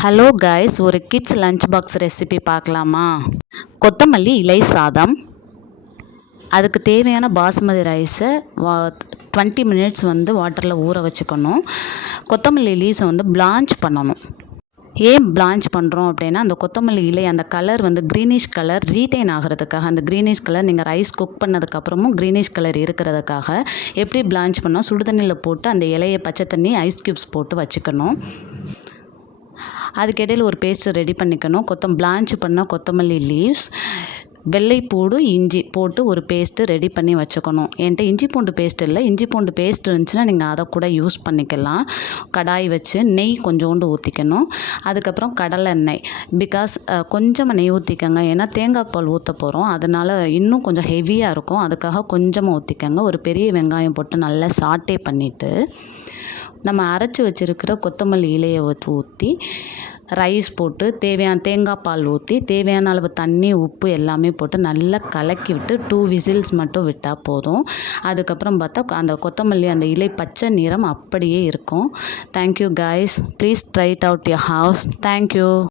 Hello guys, ஒரு kids lunch box recipe பார்க்கலாமா? கொத்தமல்லி இலை சாதம். அதுக்கு தேவையான பாஸ்மதி ரைஸை 20 மினிட்ஸ் வாட்டரில் ஊற வச்சுக்கணும். கொத்தமல்லி லீவ்ஸை பிளான்ச் பண்ணணும். ஏன் பிளான்ச் பண்ணுறோம் அப்படின்னா, அந்த கொத்தமல்லி இலை அந்த கலர் க்ரீனிஷ் கலர் ரீட்டைன் ஆகிறதுக்காக, அந்த க்ரீனிஷ் கலர் நீங்கள் ரைஸ் குக் பண்ணதுக்கப்புறமும் க்ரீனிஷ் கலர் இருக்கிறதுக்காக. எப்படி பிளான்ச் பண்ணால், சுடுதண்ணியில் போட்டு அந்த இலையை பச்சை தண்ணி ஐஸ் க்யூப்ஸ் போட்டு வச்சுக்கணும். அதுக்கிடையில் ஒரு பேஸ்ட்டு ரெடி பண்ணிக்கணும். பிளான்ச் பண்ண கொத்தமல்லி லீவ்ஸ், வெள்ளைப்பூடு, இஞ்சி போட்டு ஒரு பேஸ்ட்டு ரெடி பண்ணி வச்சுக்கணும். என்கிட்ட இஞ்சி பூண்டு பேஸ்ட் இல்லை. இஞ்சி பூண்டு பேஸ்ட் இருந்துச்சுன்னா நீங்கள் அதை கூட யூஸ் பண்ணிக்கலாம். கடாய் வச்சு நெய் கொஞ்சோண்டு ஊற்றிக்கணும். அதுக்கப்புறம் கடலெண்ணெய், பிகாஸ் கொஞ்சமாக நெய் ஊற்றிக்கங்க. ஏன்னா தேங்காய் பால் ஊற்ற போகிறோம், அதனால் இன்னும் கொஞ்சம் ஹெவியாக இருக்கும். அதுக்காக கொஞ்சமாக ஊற்றிக்கங்க. ஒரு பெரிய வெங்காயம் போட்டு நல்லா சாட்டே பண்ணிவிட்டு, நம்ம அரைச்சி வச்சுருக்கிற கொத்தமல்லி இலையை ஊற்றி, ரைஸ் போட்டு, தேங்காய் பால் ஊற்றி, தேவையான அளவு தண்ணி, உப்பு எல்லாமே போட்டு நல்லா கலக்கி விட்டு 2 விசில்ஸ் மட்டும் விட்டால் போதும். அதுக்கப்புறம் பார்த்தா அந்த கொத்தமல்லி அந்த இலை பச்சை நிறம் அப்படியே இருக்கும். Thank you guys, please try it out your house. Thank you.